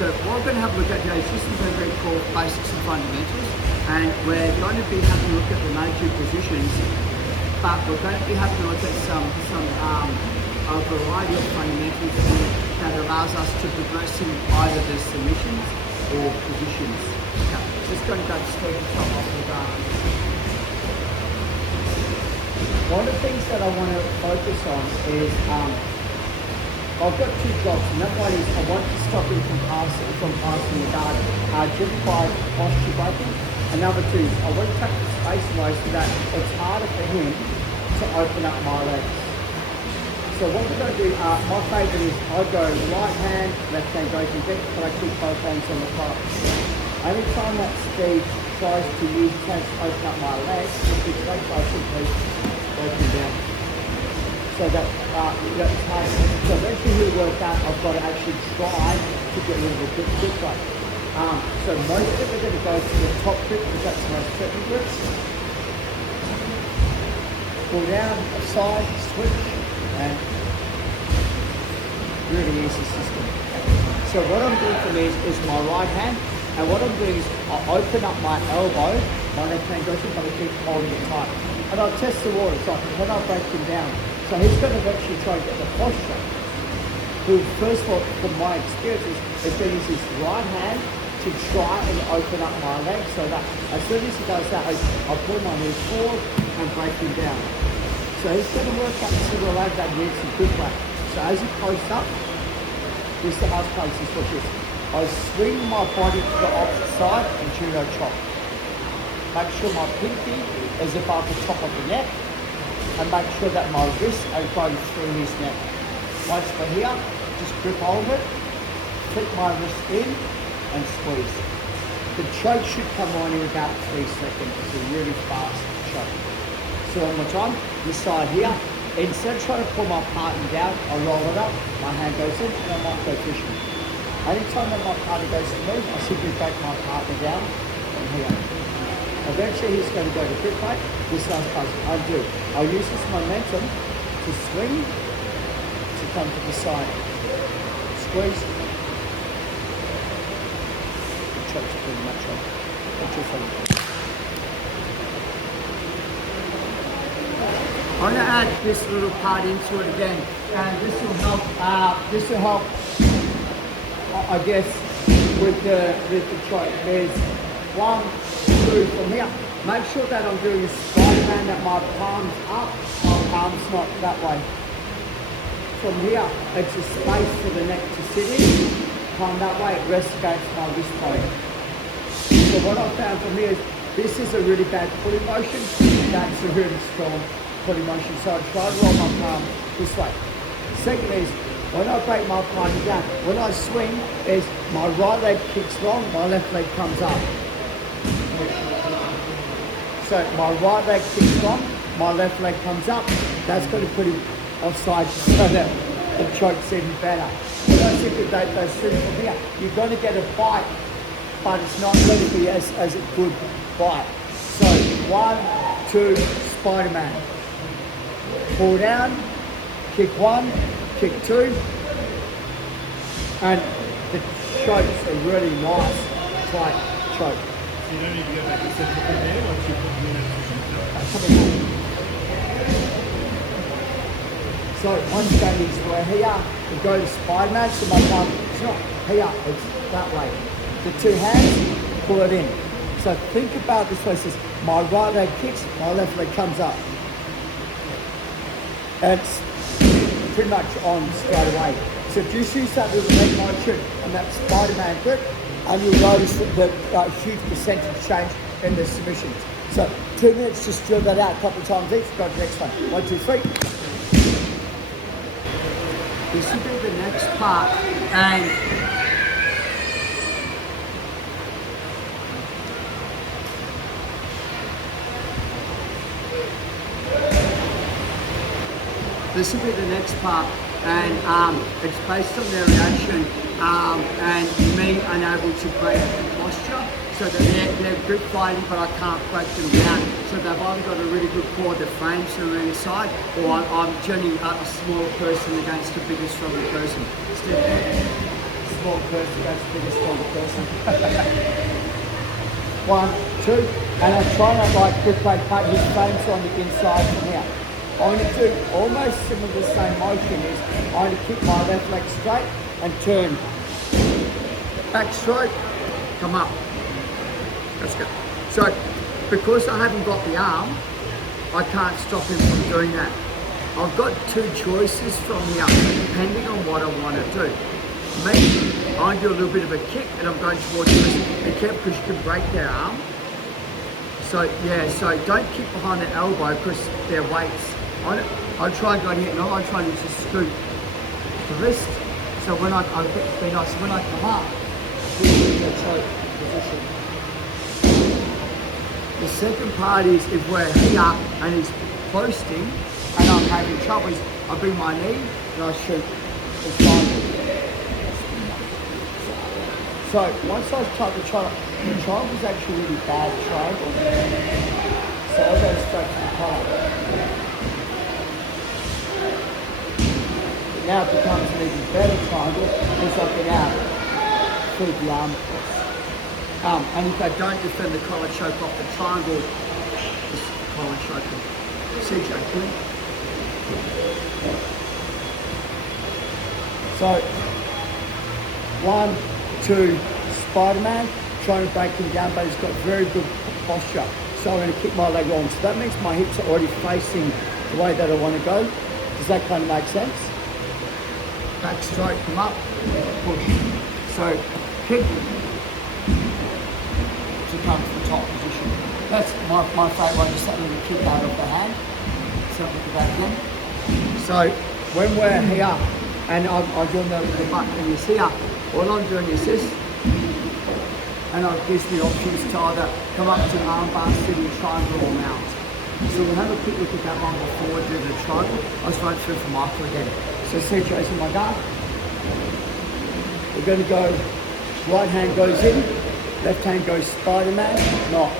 So what we're going to have a look at today is just some very core basics and fundamentals, and we're going to be having a look at the major positions, but we're going to be having a look at a variety of fundamentals that allows us to progress in either the submissions or positions. Okay, just going to go straight to top off with one of the things that I want to focus on is I've got two jobs, and that one is I want to stop him from passing the guard just by posture breaking. And number two, I want to take the space away so that it's harder for him to open up my legs. So what we're going to do, my favourite is I go right hand, left hand goes in deep, but I keep both hands on the top. Anytime that Steve tries to use hands to open up my legs, it's like I simply open down. So that it's hard. So eventually he'll work out I've got to actually try to get rid of a grip quickly. So most of it we're going to go to the top grip because that's the most threatening grip. Pull down, side, switch, and really easy system. So what I'm doing for me is my right hand, and what I'm doing is I open up my elbow, my left hand goes in, but I keep holding it tight. And I'll test the water, so when I break him down, so he's going to eventually try to get the posture. Who, first of all, from my experiences, is going to use his right hand to try and open up my leg, so that as soon as he does that, I'll pull my knees forward and break him down. So he's going to work up to the leg that needs some good weight. So as he posts up, this is the hard place he pushes. I swing my body to the opposite side and judo chop. Make sure my pinky is above the top of the neck, and make sure that my wrists are going through his neck. Once we're here, just grip hold it, click my wrist in, and squeeze. The choke should come on in about 3 seconds. It's a really fast choke. So one more time, this side here. Instead of trying to pull my partner down, I roll it up, my hand goes in, and I might go fishing. Anytime that my partner goes to move, I simply break my partner down from here. Eventually he's going to go to grip weight. This last part undo. I'll use this momentum to swing, to come to the side. Squeeze. The choke's pretty much on. What's your favorite? I'm going to add this little part into it again, and this will help. I guess with the choke. There's 1, 2 from here. Make sure that I'm doing a Spider-Man, that my palm's up, my palm's not that way. From here, it's a space for the neck to sit in. Palm that way, it rests against my wrist bone. So what I found from here is this is a really bad pulling motion. That's a really strong pulling motion. So I try to roll my palm this way. Second is, when I break my partner down, when I swing, is my right leg kicks long, my left leg comes up. So my right leg kicks long, my left leg comes up. That's going to put him offside so that the choke's even better. When I simply break those things from here, you're going to get a bite, but it's not going to be as a good bite. So 1, 2, Spider-Man. Pull down, kick 1, kick 2, and the chokes are really nice, tight choke. So you don't need to go back and set it there once you put in that position. So one thing is we're here, we go to Spider-Man, so my palm, it's not here, it's that way. The two hands, pull it in. So think about this way, says my right leg kicks, my left leg comes up. And it's pretty much on straight away. So just use that little leg motion and that Spider-Man grip, and you'll notice the huge percentage change in the submissions. So 2 minutes, just drill that out a couple of times each, go to the next one. 1, 2, 3. This will be the next part, and this will be the next part, and it's based on their reaction and me unable to break the posture, so that they're grip fighting, but I can't break them down. So they've either got a really good core, the frames are really side, or I'm generally a smaller person against a bigger, stronger person. small person against a bigger, stronger person. 1, 2, and I'm trying to like grip like cut his frames on the inside from here. I want to do almost similar to the same motion is I want to kick my left leg straight and turn. Back stroke, come up. That's good. So, because I haven't got the arm, I can't stop him from doing that. I've got 2 choices from here, depending on what I want to do. Maybe I do a little bit of a kick and I'm going towards this. Be careful because you can break their arm. So yeah, so don't kick behind the elbow because they're weights. I try and go here, and all I try to do is just scoop the wrist. So when I be nice, when I come up, the choke position. The second part is if we're here and he's posting and I'm having trouble, I bring my knee and I shoot the triangle. So once I start the triangle is actually really bad triangle. So I go straight to the collar. Now it becomes an even better triangle because I get out through the arm across. And if I don't defend the collar choke off the triangle, just collar choke. CJ, please. So, 1, 2, Spider-Man, trying to break him down, but he's got very good posture. So I'm going to kick my leg on. So that means my hips are already facing the way that I want to go. Does that kind of make sense? Back stroke, come up, push. So, kick to come to the top position. That's my favourite one, just that little kick out of the hand. So look at that again. So, when we're here, and I'm doing the button is here, all I'm doing is this, and I'll give the options to either come up to armbar, sitting triangle or mount. So we'll have a quick look at that one before we do the triangle. I'll just run through from Michael again. So see Jason, my guard. We're going to go, right hand goes in, left hand goes Spider-Man, not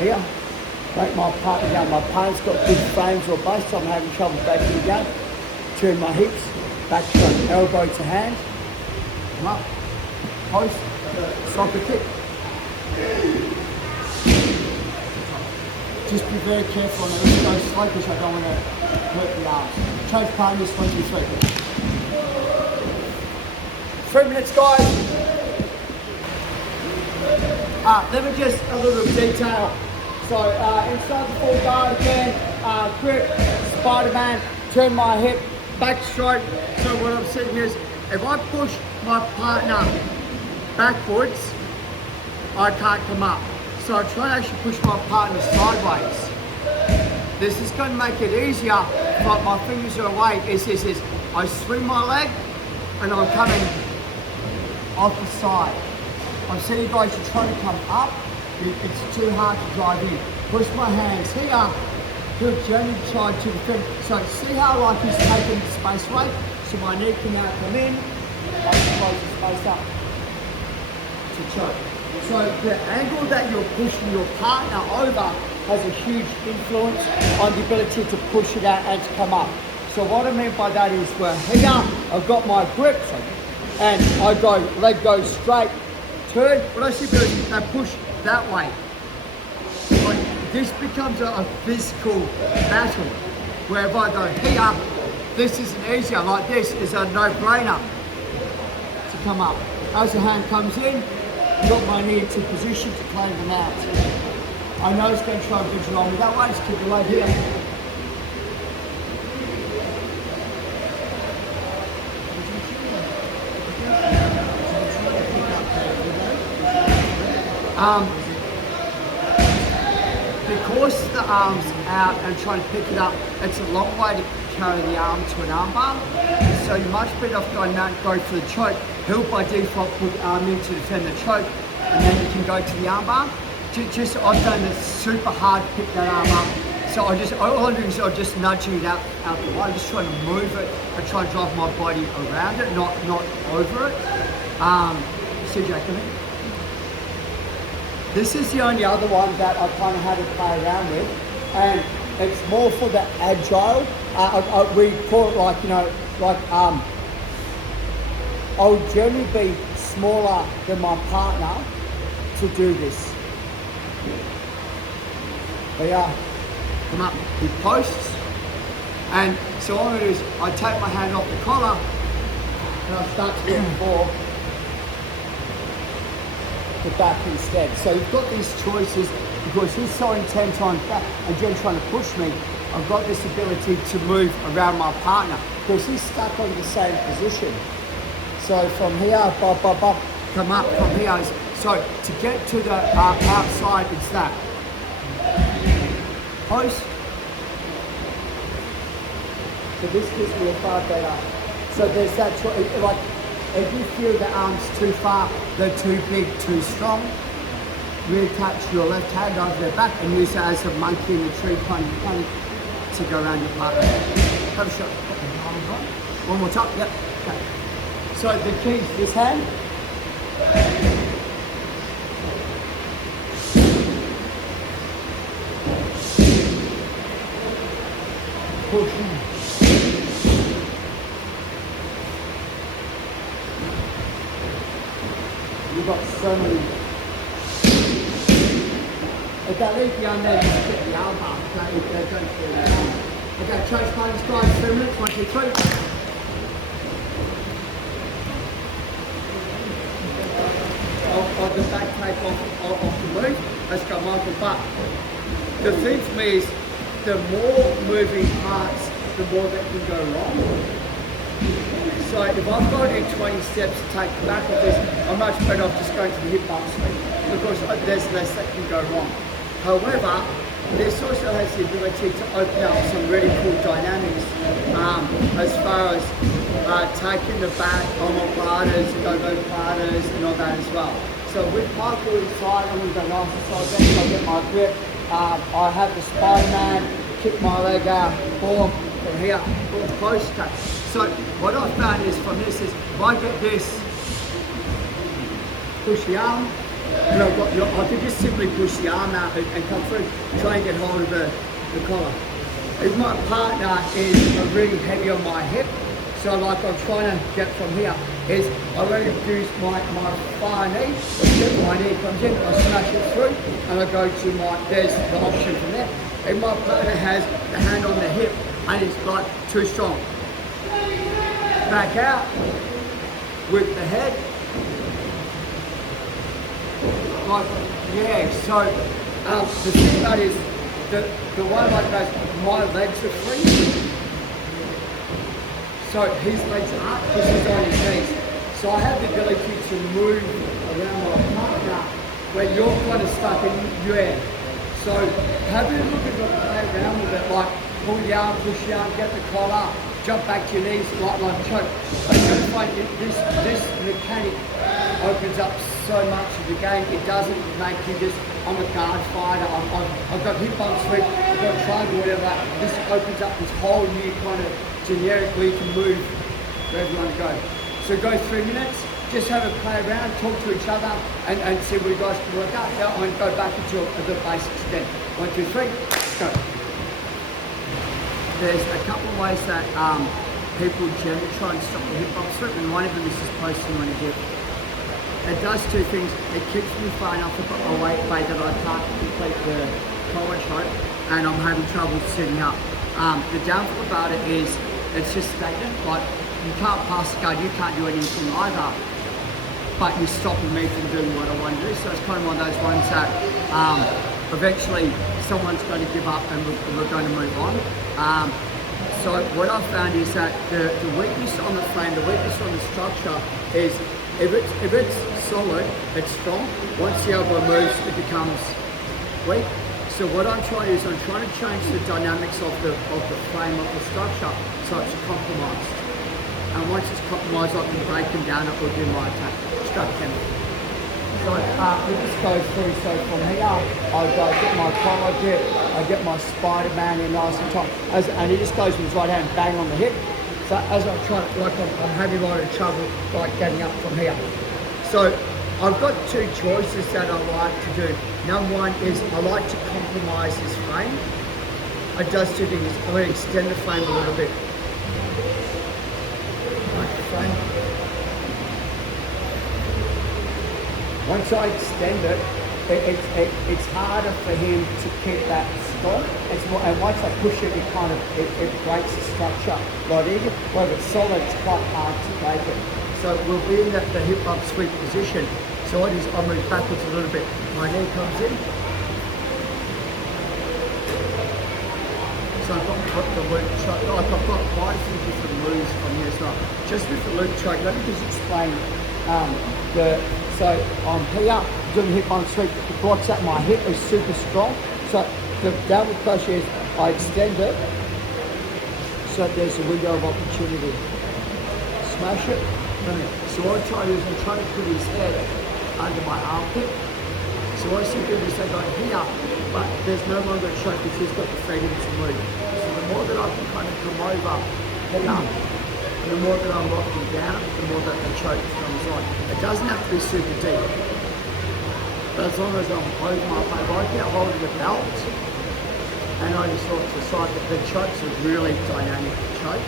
here. Break my partner down. My partner's got good frames or base, so I'm having trouble breaking it down. Turn my hips, back stroke, elbow to hand. Come up, post, soccer kick. Just be very careful on it. Let's go slow because I don't want to hurt the arms. Change partners, 1, 2, 3. 3 minutes, guys. Let me just a little bit of detail. So inside the full guard again, grip, Spider-Man, turn my hip, back stroke. So what I'm saying is, if I push my partner backwards, I can't come up. So I try to actually push my partner sideways. This is going to make it easier, but my fingers are away. Is I swing my leg and I'm coming off the side. I'm seeing you guys are trying to come up. It's too hard to drive in. Push my hands here. He'll gently try to defend. So see how like he's taking the space away? So my knee can now come in. I can close the space up to choke. So the angle that you're pushing your partner over has a huge influence on the ability to push it out and to come up. So what I mean by that is we're here, I've got my grip, and I go, leg goes straight, turn, what I see is I push that way. Like, this becomes a physical battle, where if I go here, this isn't easier, like this is a no-brainer to come up. As the hand comes in, got my knee into position to claim them out. I know it's going to try and push along with that one, just keep the leg here. Because the arm's out and trying to pick it up, it's a long way to carry the arm to an armbar. So you're much better off going out and go for the choke. He'll by default put the arm in to defend the choke, and then you can go to the armbar. Just I've done it super hard to pick that arm up. So all I'm doing is I'm just nudging it out the way, just trying to move it and try and drive my body around it, not over it. CJ, come in. This is the only other one that I kind of had to play around with, and it's more for the agile. We call it like, you know, like I'll generally be smaller than my partner to do this. But yeah, come up, he posts, and so all I do is I take my hand off the collar and I start to get for the back instead. So you've got these choices because he's so intent on back and Jen trying to push me. I've got this ability to move around my partner because he's stuck on the same position. So from here, bop, bop, bop, come up from here. So to get to the outside, it's that. Post. So this gives me a far better. So there's that choice. Like, if you feel the arms too far, they're too big, too strong, reattach your left hand over their back and use it as a monkey in a tree kind to go around your partner. Have a shot. One more time. Yep. Okay. So the key is this hand. Pushing. You've got so many. If they leave you on there, you get the arm up. Okay, if they don't feel that arm. Okay, chase punch, guys, 2 minutes, 1, 2, 3. I'll just back take off the move. Let's go, Michael. But the thing for me is, the more moving parts, the more that can go wrong. So if I've got in 20 steps to take the back of this, I'm much better off just going to the hip bump sweep because there's less that can go wrong. However, this also has the ability to open up some really cool dynamics as far as taking the back, omoplatas, go-go platas and all that as well. So with Michael inside, I'm going to go nice and side I'll get my grip. I have the Spider-Man, kick my leg out, boom, from here, boom, close touch. So what I've found is from this is, if I get this, push the arm, and I can just simply push the arm out and come through, try and get hold of the collar. If my partner is really heavy on my hip, so like I'm trying to get from here, is I want to use my far knee, my knee comes in, I smash it through, and I go to there's the option from there. If my partner has the hand on the hip, and it's like too strong, back out with the head. Like, yeah, so the thing about it is, the one like that, my legs are free. So his legs aren't because he's on his knees. So I have the ability to move around my partner where you're kind of stuck in your air. So having a look at the play around with it, like pull the arm, push the arm, get the collar, jump back to your knees like choke. I just find this mechanic opens up so much of the game. It doesn't make you just, I'm a guard fighter, I've got hip bump sweep, I've got triangle, whatever. This opens up this whole new kind of generic where you can move wherever you want to go. So go 3 minutes, just have a play around, talk to each other and see what you guys can work out. Now and go back into the basics again. 1, 2, 3, go. There's a couple of ways that people generally try and stop the hip bump sweep, and one of them is just posting on a hip. It does two things. It keeps me far enough away that I can't complete the collar choke and I'm having trouble sitting up. The downfall about it is it's just stated, like you can't pass the guard, you can't do anything either, but you're stopping me from doing what I want to do. So it's kind of one of those ones that eventually someone's going to give up and we're going to move on. So what I've found is that the weakness on the frame, the weakness on the structure is if it's solid, it's strong. Once the elbow moves, it becomes weak. So what I'm trying to do is I'm trying to change the dynamics of the frame of the structure so it's compromised. And once it's compromised, I can break them down and do my attack. Strap them. So we just go through. So from here, I go get my collar grip, I get my Spider-Man in nice and tight, and he just goes with his right hand, bang on the hip. So as I try to, like I'm having a lot of trouble like getting up from here. So I've got two choices that I like to do. Number one is I like to compromise this frame. It does two things. I'm going to extend the frame a little bit. Like the frame. Once I extend it, it's harder for him to keep that strong. And once I push it, it breaks the structure a lot easier. Where it's solid, it's quite hard to break it. So we'll be in the hip bump sweep position. So what is, I'll move backwards a little bit. My knee comes in. So I've got the loop choke. I've got quite a few different moves on here as well. Just with the loop choke, let me just explain so I'm here doing hip bump sweep. It blocks out my hip is super strong. So the downward pressure is I extend it so there's a window of opportunity. Smash it. So what I try to do is I'm trying to put his head under my armpit. So what I see do is I go here, but there's no longer a choke because he's got the freedom to move. So the more that I can kind of come over here, and the more that I'm locking down, the more that the choke comes on. It doesn't have to be super deep. But as long as I'm holding my body out, holding the belt, and I just look to the side, the choke's a really dynamic choke.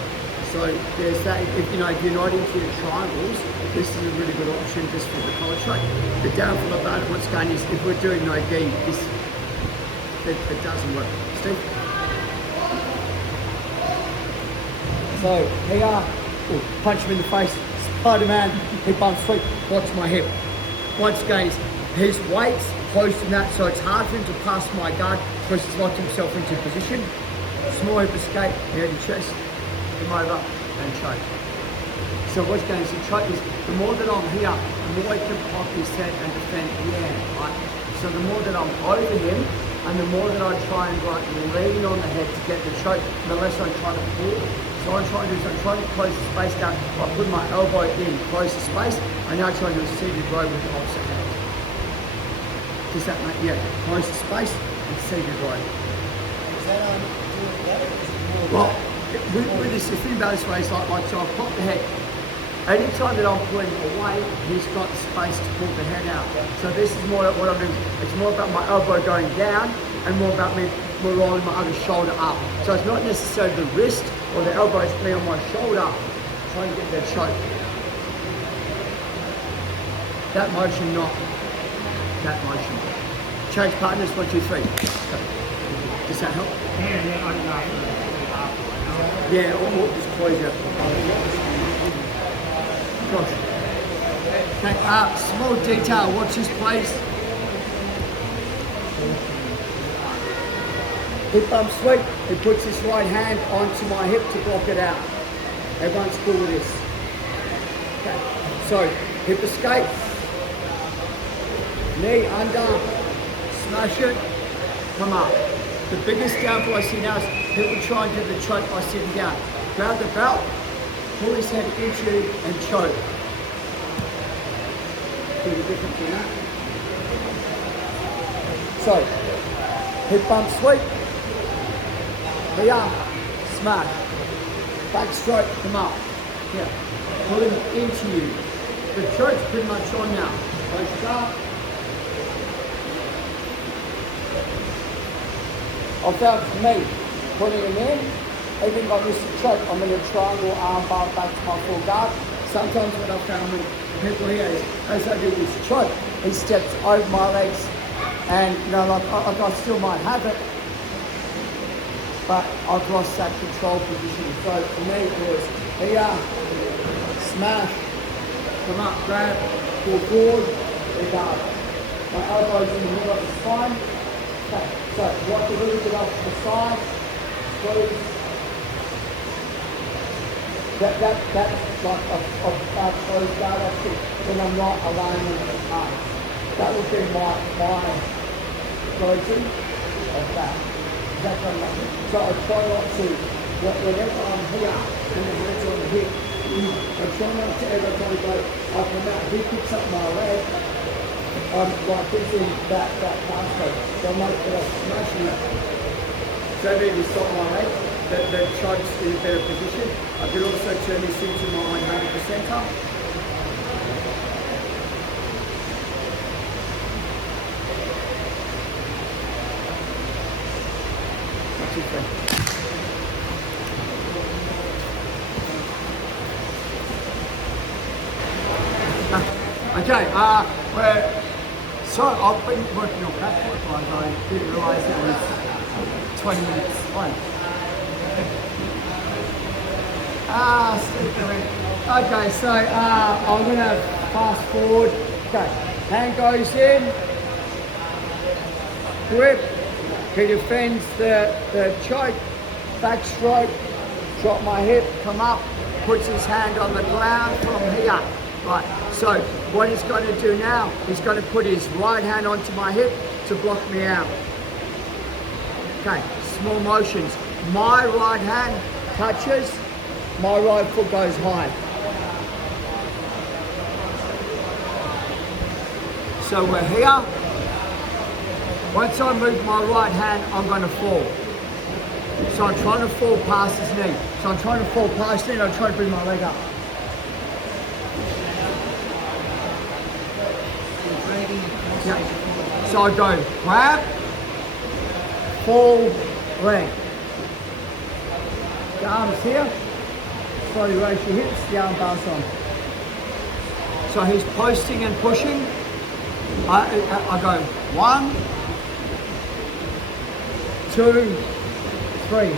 So there's that, if you're not into your triangles, this is a really good option just for the collar choke. The downfall about it, what's going is if we're doing no gi, it doesn't work. Steve? So here, punch him in the face, Spider-Man, hip bump sweep, watch my hip. Once again, his weight's close to that, so it's hard for him to pass my guard because he's locked himself into position. Small hip escape, head and chest, come over and choke. So what's going to choke is, the more that I'm here, the more he can pop his head and defend the air, right? So the more that I'm over him, and the more that I try and lean on the head to get the choke, the less I'm trying to pull. So what I'm trying to do is I'm trying to close the space down by putting my elbow in, close the space. I'm now trying to do a seated row with the opposite hand. Does that make, yeah, close the space and seated row. Is that doing better? Well, with this, the thing about this way is like so I'll pop the head. Anytime that I'm pulling away, he's got space to pull the head out. So this is more what I'm doing. It's more about my elbow going down and more about me rolling my other shoulder up. So it's not necessarily the wrist or the elbow, it's me on my shoulder trying to get that choke. That motion, not that motion. Change partners, 1, 2, 3. Does that help? Yeah, or just close it. Gosh. Okay, small detail, watch this please. Hip bump sweep, he puts his right hand onto my hip to block it out. Everyone's cool with this. Okay, so hip escape, knee under, smash it, come up. The biggest downfall I see now is people try and do the choke by sitting down. Grab the belt, pull his head into you and choke. See the difference in that? So, hip bump sweep, here, smash, back stroke, come up, here, pull him into you. The choke's pretty much on now. Close it up. I found for me, putting him in, even if I miss the choke, I'm in a triangle arm bar back to my full guard. Sometimes what I found with people here is, as I do this choke, he steps over my legs and, I still might have it, but I've lost that control position. So for me, it was here, smash, come up, grab, pull forward, regard. My elbow's in the middle of the spine. Okay, so walk a little bit off to the side, squeeze. That's like a closed guard actually, when I'm not allowing them to come. That would be my go-to of that. That's what I'm doing. So I try not to, whenever I'm here and the hands on the hip, I try not to ever kind of go up and out. He picks up my leg, I'm like this in that pathway. So I'm like smashing it. So maybe stop my leg, the choke's in a better position. I can also turn this into my 100% up. Not too free. Okay, So I've been working on that for I didn't realise it was 20 minutes on. Okay, so I'm gonna fast forward. Okay, hand goes in, grip, he defends the choke, back stroke, drop my hip, come up, puts his hand on the ground from here. Right, so what he's going to do now, he's going to put his right hand onto my hip to block me out. Okay, small motions. My right hand touches, my right foot goes high. So we're here. Once I move my right hand, I'm going to fall. So I'm trying to fall past his knee. So I'm trying to fall past his knee and I'm trying to bring my leg up. Yeah. So I go grab, fall, leg. The arms here, slowly raise your hips, the arm bars on. So he's posting and pushing. I go 1, 2, 3.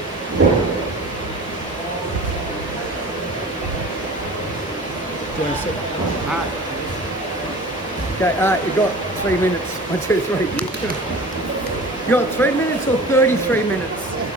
Do you want to sit? Alright. Okay, you got 3 minutes. 1, 2, 3. You got 3 minutes or 33 minutes?